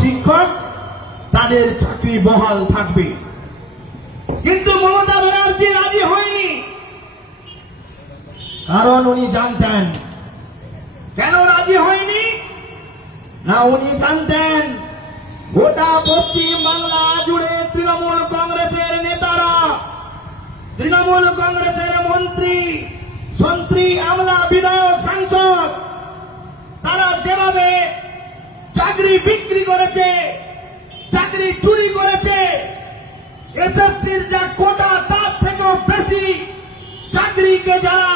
শিক্ষক তাদের চাকরি বহাল থাকবে। কিন্তু মমতা ব্যানার্জি রাজি হয়নি। কারণ উনি জানতেন, কেন রাজি হয়নি? না উনি জানতেন, গোটা পশ্চিম বাংলা জুড়ে তৃণমূল কংগ্রেসের নেতারা, তৃণমূল কংগ্রেসের মন্ত্রী, সন্ত্রী আমলা বিধায়ক সাংসদ, তারা যেভাবে চাকরি বিক্রি করেছে, চাকরি চুরি করেছে। এসএসসির যা কোটা, তার থেকেও বেশি চাকরিকে যারা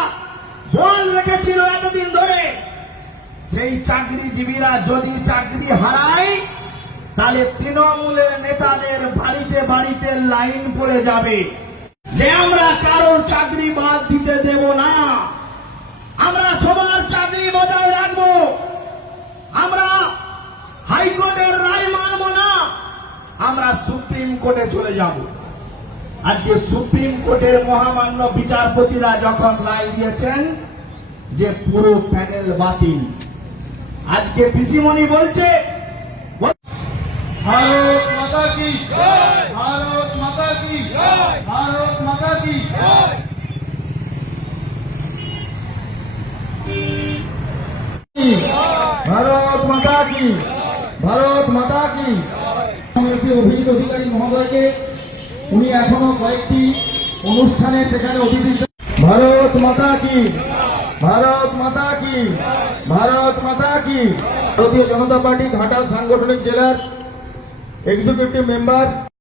বল রেখেছিল এতদিন ধরে, সেই চাকরিজীবীরা যদি চাকরি হারায়, তাহলে তৃণমূলের নেতাদের বাড়িতে বাড়িতে লাইন পড়ে যাবে। যে আমরা কারোর চাকরি বাদ দিতে দেব না আমরা সবার চাকরি বজায় রাখব আমরা হাইকোর্টের রায় মানব না আমরা সুপ্রিম কোর্টে চলে যাব। আজকে সুপ্রিম কোর্টের মহামান্য বিচারপতিরা যখন রায় দিয়েছেন যে পুরো প্যানেল বাতিল, আজকে পিসিমণি বলছে, ভারত মাতা কি ভারত মাতা কি ভারত মাতা কি ভারত মাতা কি ভারত মাতা কি অভিজিৎ অধিকারী মহোদয়কে উনি এখনও কয়েকটি অনুষ্ঠানে সেখানে অতিথি ভারত মাতা কি? ভারত মাতা কি? ভারত মাতা কি? ভারতীয় জনতা পার্টি ঘাটাল সাংগঠনিক জেলার এক্সিকিউটিভ মেম্বার